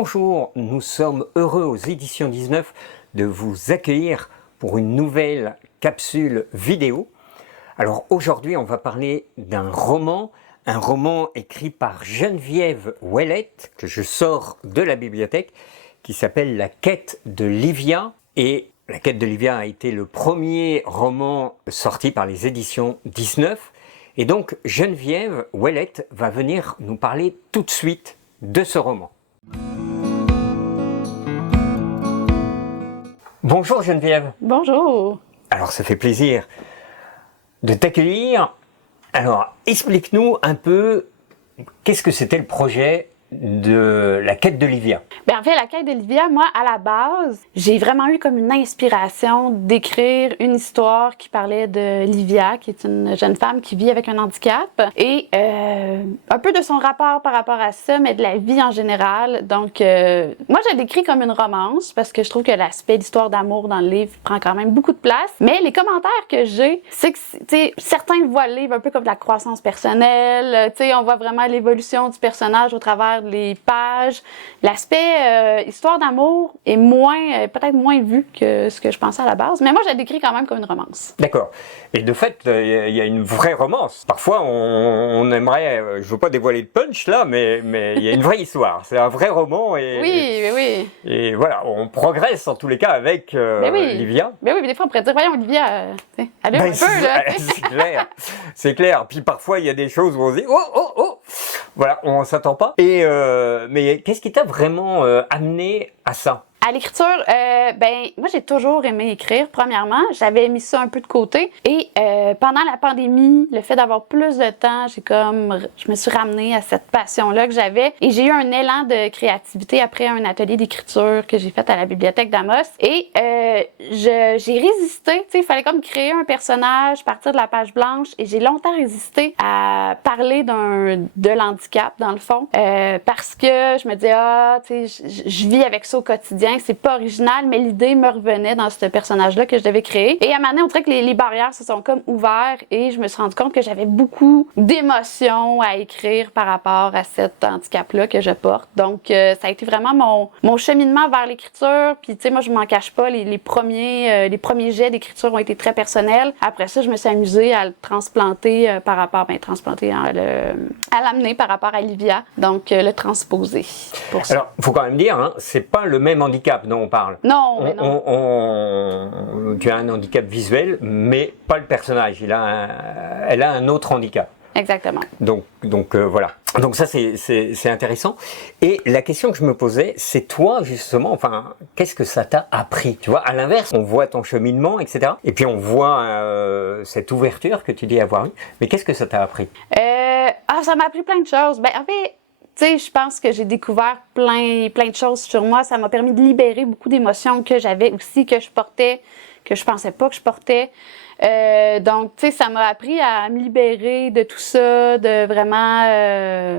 Bonjour, nous sommes heureux aux éditions 19 de vous accueillir pour une nouvelle capsule vidéo. Alors aujourd'hui on va parler d'un roman, un roman écrit par Geneviève Ouellette, que je sors de la bibliothèque, qui s'appelle La quête de Livia. Et La quête de Livia a été le premier roman sorti par les éditions 19. Et donc Geneviève Ouellette va venir nous parler tout de suite de ce roman. Bonjour Geneviève. Bonjour. Alors ça fait plaisir de t'accueillir. Alors explique-nous un peu qu'est-ce que c'était le projet de La quête de Livia. En fait, La quête de Livia, moi, à la base, j'ai vraiment eu comme une inspiration d'écrire une histoire qui parlait de Livia, qui est une jeune femme qui vit avec un handicap, et un peu de son rapport par rapport à ça, mais de la vie en général. Donc, moi, je l'écris comme une romance, parce que je trouve que l'aspect d'histoire d'amour dans le livre prend quand même beaucoup de place. Mais les commentaires que j'ai, c'est que, tu sais, certains voient le livre un peu comme de la croissance personnelle, tu sais, on voit vraiment l'évolution du personnage au travers les pages. L'aspect histoire d'amour est peut-être moins vu que ce que je pensais à la base, mais moi je la décris quand même comme une romance. D'accord. Et de fait, il y a une vraie romance. Parfois, on aimerait, je veux pas dévoiler de punch là, mais il y a une vraie histoire. C'est un vrai roman et Oui. Et voilà, on progresse en tous les cas avec Livia. Mais des fois on pourrait dire, voyons Livia, allez un peu là. C'est clair. Puis parfois il y a des choses où on se dit oh. Voilà, on s'attend pas. Et mais qu'est-ce qui t'a vraiment amené à ça? À l'écriture, moi j'ai toujours aimé écrire. Premièrement, j'avais mis ça un peu de côté. Et pendant la pandémie, le fait d'avoir plus de temps, je me suis ramenée à cette passion-là que j'avais. Et j'ai eu un élan de créativité après un atelier d'écriture que j'ai fait à la bibliothèque d'Amos. Et j'ai résisté. Tu sais, il fallait comme créer un personnage, partir de la page blanche. Et j'ai longtemps résisté à parler de l'handicap, dans le fond, parce que je me disais, tu sais, je vis avec ça au quotidien. C'est pas original, mais l'idée me revenait dans ce personnage-là que je devais créer. Et à un moment donné, on dirait que les barrières se sont comme ouvertes et je me suis rendu compte que j'avais beaucoup d'émotions à écrire par rapport à cet handicap-là que je porte. Donc, ça a été vraiment mon cheminement vers l'écriture. Puis, tu sais, moi, je m'en cache pas, les premiers jets d'écriture ont été très personnels. Après ça, je me suis amusée à le transplanter à l'amener par rapport à Livia. Donc, le transposer. Pour ça. Alors, faut quand même dire, hein, c'est pas le même handicap dont on parle. Non. Tu as un handicap visuel, mais pas le personnage. Elle a un autre handicap. Exactement. Donc voilà. Donc ça c'est intéressant. Et la question que je me posais, c'est toi justement, enfin, qu'est-ce que ça t'a appris? Tu vois, à l'inverse, on voit ton cheminement, etc. Et puis on voit cette ouverture que tu dis avoir eue. Mais qu'est-ce que ça t'a appris? Ça m'a appris plein de choses. En fait, tu sais, je pense que j'ai découvert plein de choses sur moi. Ça m'a permis de libérer beaucoup d'émotions que j'avais aussi, que je portais, que je pensais pas que je portais. Donc, tu sais, ça m'a appris à me libérer de tout ça, de vraiment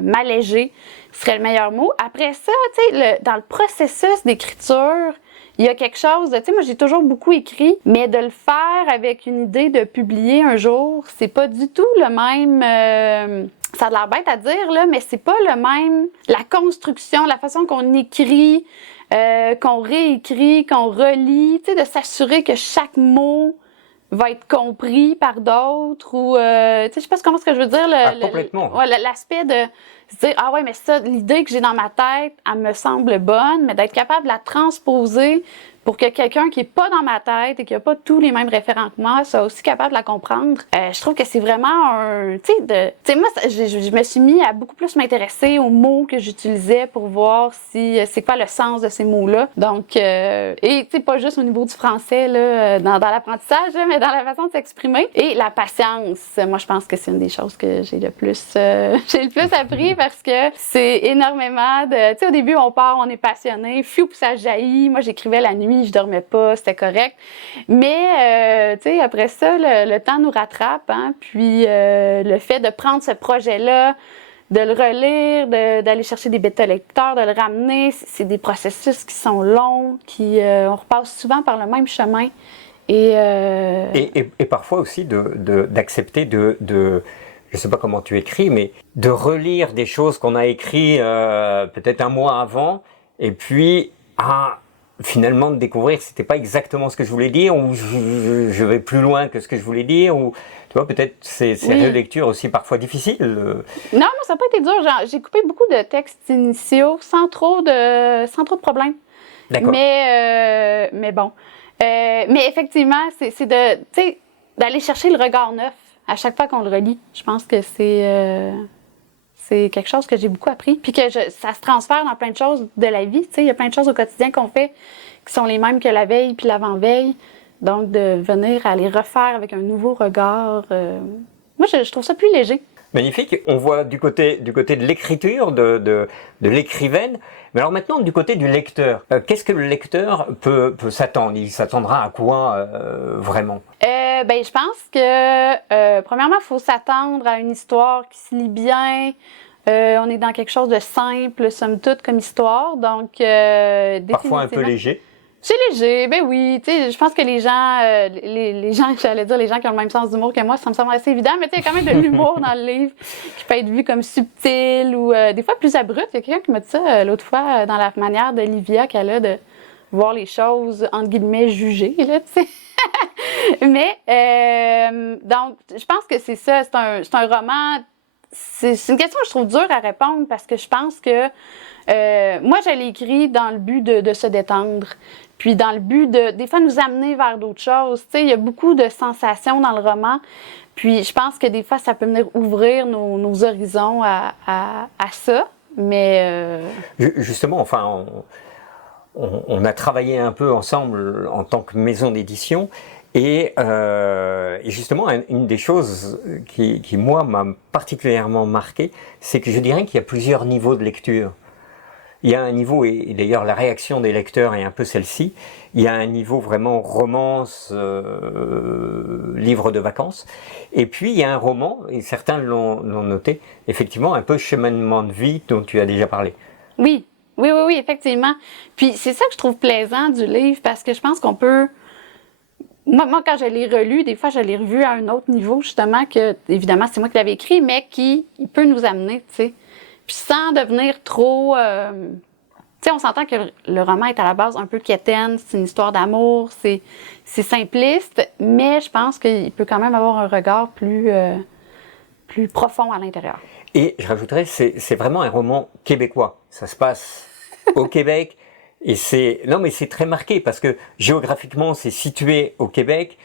m'alléger, ce serait le meilleur mot. Après ça, tu sais, dans le processus d'écriture, il y a quelque chose de, tu sais, moi j'ai toujours beaucoup écrit, mais de le faire avec une idée de publier un jour, c'est pas du tout le même... ça a l'air bête à dire, là, mais c'est pas le même... La construction, la façon qu'on écrit, qu'on réécrit, qu'on relit, tu sais, de s'assurer que chaque mot va être compris par d'autres ou... tu sais, je sais pas comment ce que je veux dire. Complètement. L'aspect de se dire, ah ouais, mais ça, l'idée que j'ai dans ma tête, elle me semble bonne, mais d'être capable de la transposer pour que quelqu'un qui est pas dans ma tête et qui a pas tous les mêmes référents que moi soit aussi capable de la comprendre. Je trouve que c'est vraiment un, tu sais, moi, je me suis mis à beaucoup plus m'intéresser aux mots que j'utilisais pour voir si c'est quoi le sens de ces mots-là. Donc, et tu sais, pas juste au niveau du français là, dans l'apprentissage, là, mais dans la façon de s'exprimer et la patience. Moi, je pense que c'est une des choses que j'ai le plus appris parce que c'est énormément de, tu sais, au début on part, on est passionné, puis ça jaillit. Moi, j'écrivais la nuit. Je dormais pas, c'était correct. Mais, tu sais, après ça, le temps nous rattrape, hein. Puis, le fait de prendre ce projet-là, de le relire, d'aller chercher des bêta-lecteurs, de le ramener, c'est des processus qui sont longs, on repasse souvent par le même chemin. Et parfois aussi d'accepter je sais pas comment tu écris, mais de relire des choses qu'on a écrites peut-être un mois avant, et puis finalement de découvrir que c'était pas exactement ce que je voulais dire, ou je vais plus loin que ce que je voulais dire, ou tu vois, peut-être ces relectures aussi parfois difficiles. Non, moi, ça n'a pas été dur. J'ai coupé beaucoup de textes initiaux sans trop de problèmes. D'accord. Mais bon. Mais effectivement, c'est d'aller chercher le regard neuf à chaque fois qu'on le relit. Je pense que c'est quelque chose que j'ai beaucoup appris. Puis que ça se transfère dans plein de choses de la vie. Il y a plein de choses au quotidien qu'on fait qui sont les mêmes que la veille puis l'avant-veille. Donc, de venir à les refaire avec un nouveau regard, moi, je trouve ça plus léger. Magnifique. On voit du côté de l'écriture, de l'écrivaine. Mais alors maintenant, du côté du lecteur, qu'est-ce que le lecteur peut s'attendre? Il s'attendra à quoi vraiment? Je pense que, premièrement, il faut s'attendre à une histoire qui se lit bien. On est dans quelque chose de simple, somme toute, comme histoire. Donc, parfois un peu léger. C'est léger, ben oui. Tu sais, je pense que les gens, j'allais dire les gens qui ont le même sens d'humour que moi, ça me semble assez évident, mais tu sais, il y a quand même de l'humour dans le livre qui peut être vu comme subtil ou des fois plus abrupt. Il y a quelqu'un qui m'a dit ça l'autre fois dans la manière d'Olivia qu'elle a de voir les choses, entre guillemets, jugées, là, tu sais. Mais, donc, je pense que c'est ça, c'est un roman. C'est une question que je trouve dure à répondre parce que je pense que moi, je l'ai écrit dans le but de se détendre, puis dans le but des fois, nous amener vers d'autres choses. Tu sais, il y a beaucoup de sensations dans le roman, puis je pense que des fois, ça peut venir ouvrir nos horizons à ça, mais... Justement, enfin, on a travaillé un peu ensemble en tant que maison d'édition, et justement, une des choses qui moi, m'a particulièrement marqué, c'est que je dirais qu'il y a plusieurs niveaux de lecture. Il y a un niveau, et d'ailleurs la réaction des lecteurs est un peu celle-ci, il y a un niveau vraiment romance, livre de vacances, et puis il y a un roman, et certains l'ont noté, effectivement un peu cheminement de vie dont tu as déjà parlé. Oui, effectivement. Puis c'est ça que je trouve plaisant du livre, parce que je pense qu'on peut... Moi, quand je l'ai relu, des fois, je l'ai revu à un autre niveau, justement, que, évidemment, c'est moi qui l'avais écrit, mais qui peut nous amener, tu sais. Puis sans devenir trop... tu sais, on s'entend que le roman est à la base un peu quétaine, c'est une histoire d'amour, c'est simpliste, mais je pense qu'il peut quand même avoir un regard plus profond à l'intérieur. Et je rajouterais, c'est vraiment un roman québécois. Ça se passe au Québec, et non, mais c'est très marqué, parce que géographiquement, c'est situé au Québec.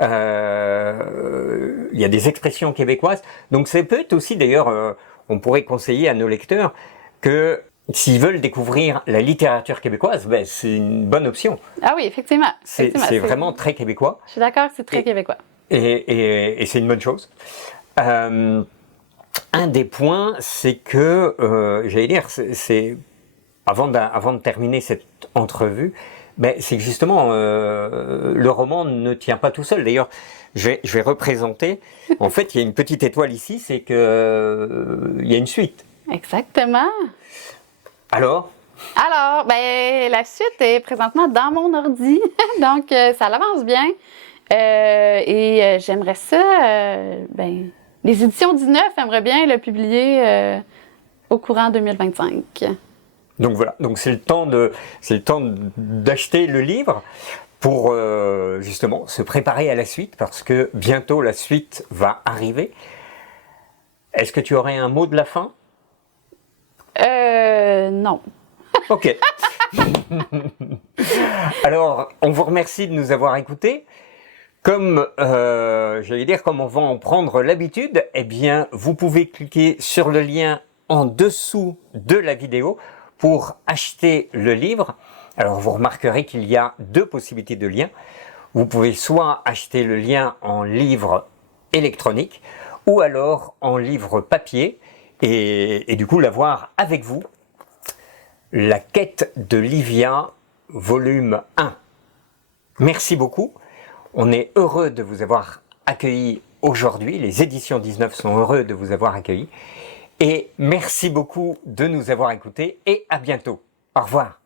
Il y a des expressions québécoises. Donc c'est peut-être aussi, d'ailleurs... on pourrait conseiller à nos lecteurs que s'ils veulent découvrir la littérature québécoise, ben, c'est une bonne option. Ah oui, effectivement. C'est vraiment très québécois. Je suis d'accord, c'est très québécois. Et c'est une bonne chose. Un des points, c'est que, j'allais dire, avant de terminer cette entrevue, ben, c'est que justement, le roman ne tient pas tout seul. D'ailleurs, je vais représenter. En fait, il y a une petite étoile ici, c'est que il y a une suite. Exactement. Alors, ben, la suite est présentement dans mon ordi, donc ça l'avance bien. Et j'aimerais ça, ben, les éditions 19 aimeraient bien le publier au courant 2025. Donc voilà, donc c'est le temps d'acheter le livre pour justement se préparer à la suite, parce que bientôt la suite va arriver. Est-ce que tu aurais un mot de la fin? Non. Ok. Alors, on vous remercie de nous avoir écoutés. Comme, comme on va en prendre l'habitude, eh bien, vous pouvez cliquer sur le lien en dessous de la vidéo pour acheter le livre. Alors, vous remarquerez qu'il y a deux possibilités de liens. Vous pouvez soit acheter le lien en livre électronique, ou alors en livre papier, et du coup l'avoir avec vous. La quête de Livia, volume 1. Merci beaucoup. On est heureux de vous avoir accueilli aujourd'hui. Les éditions 19 sont heureux de vous avoir accueilli. Et merci beaucoup de nous avoir écoutés, et à bientôt. Au revoir.